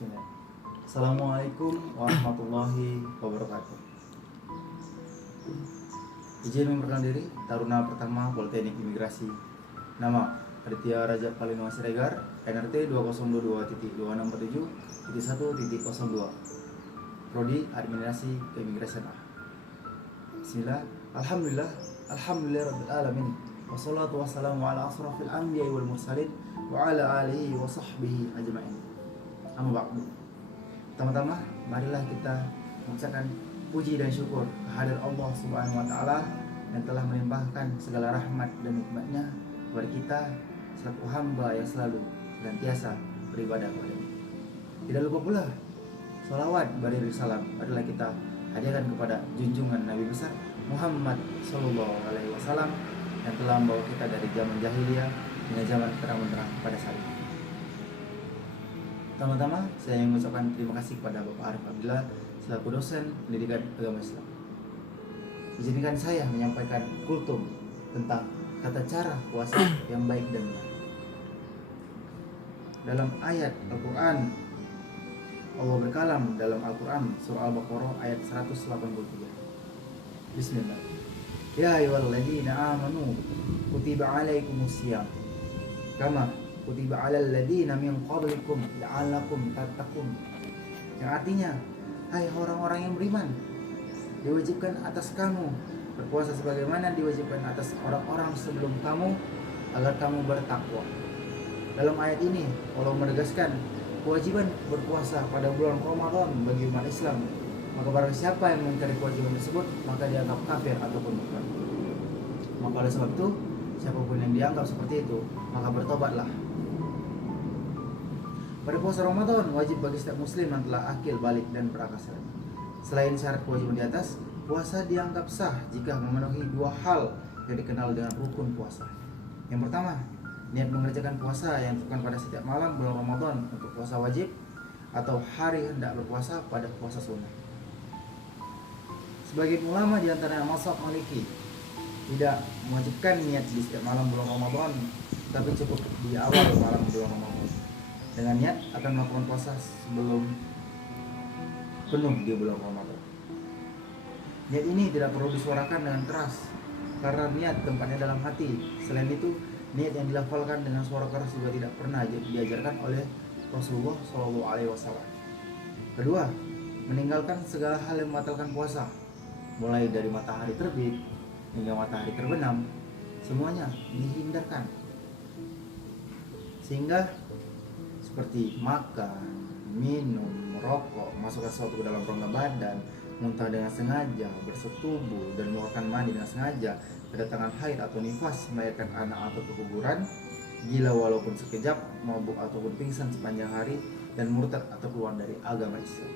Bismillah. Assalamualaikum warahmatullahi wabarakatuh. Izin memperkenalkan diri, Taruna Pertama Politeknik Imigrasi. Nama Aditya Raja Palino Siregar, NRT 2022.2647.1.02. Prodi Administrasi Keimigrasian A. Bismillah. Alhamdulillah Rabbil Alamin. Wassalatu wassalamu ala asrafil anbiya'i wal mursalin wa ala alihi wa sahbihi ajma'in. Amma ba'du. Pertama-tama marilah kita mengucapkan puji dan syukur kehadirat Allah Subhanahu wa taala yang telah melimpahkan segala rahmat dan nikmatnya kepada kita selaku hamba yang selalu senantiasa beribadah kepada-Nya. Tidak lupa pula salawat barisan salam adalah kita hadiahkan kepada junjungan Nabi besar Muhammad sallallahu alaihi wasallam yang telah membawa kita dari zaman jahiliyah hingga zaman terang-benderang pada saat ini. Pertama-tama saya ingin mengucapkan terima kasih kepada Bapak Arif Abdillah selaku dosen pendidikan agama Islam. Izinkan saya menyampaikan kultum tentang tata cara puasa yang baik dan benar. Dalam ayat Al-Quran, Allah berkalam dalam Al-Quran surah Al-Baqarah ayat 183. Bismillah. Ya ayyuhalladzina amanu kutiba alaikumusiyam kama kutiba alal ladzina min qablikum la'allakum tattaqun. Yang artinya, hai orang-orang yang beriman, diwajibkan atas kamu berpuasa sebagaimana diwajibkan atas orang-orang sebelum kamu agar kamu bertakwa. Dalam ayat ini Allah menegaskan kewajiban berpuasa pada bulan Ramadan bagi umat Islam. Maka barang siapa yang mengingkari kewajiban tersebut maka dianggap kafir ataupun murtad. Maka oleh sebab itu siapapun yang dianggap seperti itu maka bertobatlah. Pada puasa Ramadan wajib bagi setiap muslim yang telah akil balik dan berakal sehat. Selain syarat kewajiban di atas, puasa dianggap sah jika memenuhi dua hal yang dikenal dengan rukun puasa. Yang pertama, niat mengerjakan puasa yang dilakukan pada setiap malam bulan Ramadan untuk puasa wajib atau hari hendak berpuasa pada puasa sunnah. Sebagian ulama di antara mazhab Maliki tidak mewajibkan niat di setiap malam bulan Ramadan, tapi cukup di awal malam bulan Ramadan dengan niat akan melakukan puasa sebelum penuh di bulan Ramadan. Niat ini tidak perlu disuarakan dengan keras karena niat tempatnya dalam hati. Selain itu, niat yang dilafalkan dengan suara keras juga tidak pernah diajarkan oleh Rasulullah SAW. Kedua, meninggalkan segala hal yang membatalkan puasa, mulai dari matahari terbit hingga matahari terbenam, semuanya dihindarkan. Sehingga seperti makan, minum, merokok, masukkan sesuatu ke dalam rongga badan, muntah dengan sengaja, bersetubuh, dan mengeluarkan mani dengan sengaja, kedatangan haid atau nifas, melahirkan anak atau kekuburan, gila walaupun sekejap, mabuk ataupun pingsan sepanjang hari, dan murtad atau keluar dari agama Islam.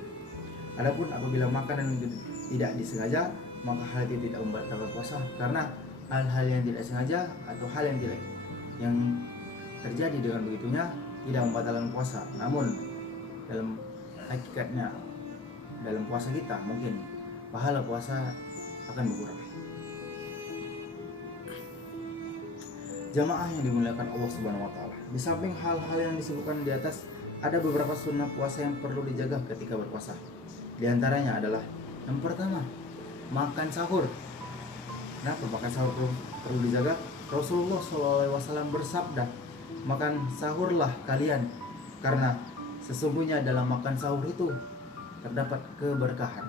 Adapun apabila makanan tidak disengaja, maka hal itu tidak membatalkan puasa karena hal-hal yang tidak sengaja atau hal yang tidak yang terjadi dengan begitunya tidak membatalkan puasa. Namun dalam hakikatnya dalam puasa kita mungkin pahala puasa akan berkurang. Jamaah yang dimuliakan Allah Subhanahu wa taala. Di samping hal-hal yang disebutkan di atas, ada beberapa sunnah puasa yang perlu dijaga ketika berpuasa. Di antaranya adalah yang pertama, makan sahur. Kenapa makan sahur perlu dijaga? Rasulullah SAW bersabda, makan sahurlah kalian karena sesungguhnya dalam makan sahur itu terdapat keberkahan.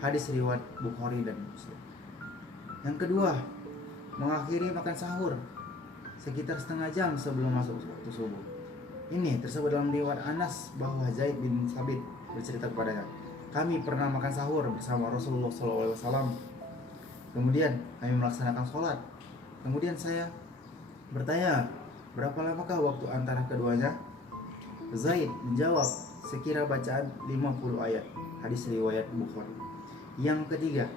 Hadis riwayat Bukhari dan Muslim. Yang kedua, mengakhiri makan sahur sekitar setengah jam sebelum masuk waktu subuh. Ini tersebut dalam riwayat Anas bahwa Zaid bin Sabit bercerita kepadanya, kami pernah makan sahur bersama Rasulullah SAW. Kemudian kami melaksanakan sholat. Kemudian saya bertanya, berapa lamakah waktu antara keduanya? Zaid menjawab, sekira bacaan 50 ayat. Hadis riwayat Bukhari. Yang ketiga,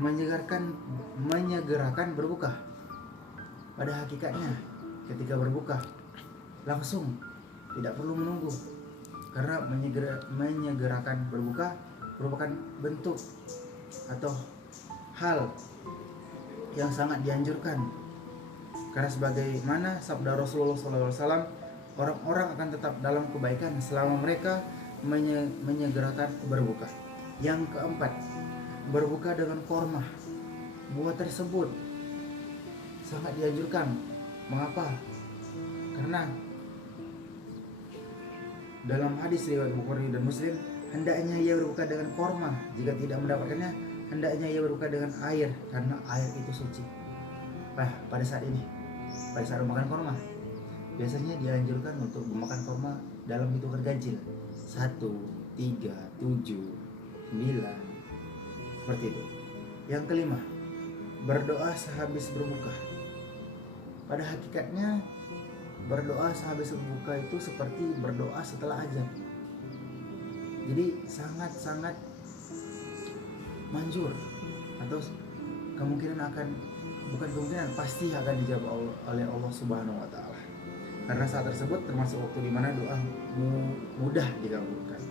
menyegerakan berbuka. Pada hakikatnya, ketika berbuka langsung, tidak perlu menunggu. Karena menyegerakan berbuka merupakan bentuk atau hal yang sangat dianjurkan. Karena sebagaimana sabda Rasulullah SAW, orang-orang akan tetap dalam kebaikan selama mereka menyegerakan berbuka. Yang keempat, berbuka dengan korma. Buah tersebut sangat dianjurkan. Mengapa? Karena dalam hadis riwayat Bukhari dan Muslim, hendaknya ia berbuka dengan korma. Jika tidak mendapatkannya, hendaknya ia berbuka dengan air, karena air itu suci. Pada saat memakan korma, biasanya dianjurkan untuk memakan korma dalam hitungan ganjil, 1, 3, 7, 9, seperti itu. Yang kelima, berdoa sehabis berbuka. Pada hakikatnya berdoa sehabis berbuka itu seperti berdoa setelah azan. Jadi sangat-sangat manjur, atau pasti akan dijawab oleh Allah Subhanahu wa taala. Karena saat tersebut termasuk waktu di mana doa mudah dikabulkan.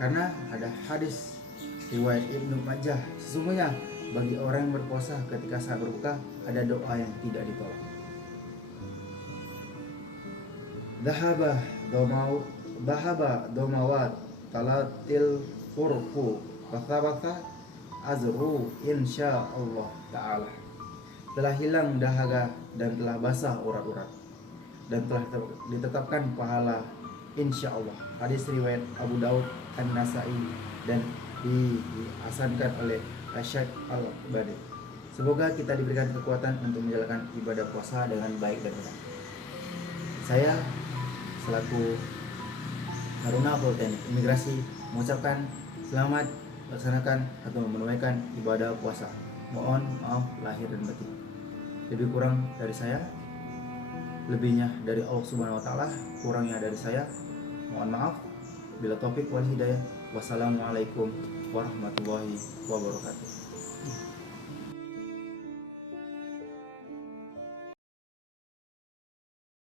Karena ada hadis riwayat Ibnu Majah, sesungguhnya bagi orang yang berpuasa ketika saat berbuka ada doa yang tidak ditolak. Dhahaba domawat talatil furqu wathabata azru insyaallah ta'ala. Telah hilang dahaga dan telah basah urat-urat dan telah ditetapkan pahala insyaallah. Hadis riwayat Abu Daud, An-Nasai dan dihasankan oleh Syekh Al-Albani. Semoga kita diberikan kekuatan untuk menjalankan ibadah puasa dengan baik dan benar. Saya selaku Taruna Politeknik Imigrasi mengucapkan selamat melaksanakan atau menunaikan ibadah puasa. Mohon maaf lahir dan batin. Lebih kurang dari saya, lebihnya dari Allah Subhanahu wa taala, kurangnya dari saya. Mohon maaf. Bila taufik wal hidayah. Wassalamualaikum warahmatullahi wabarakatuh.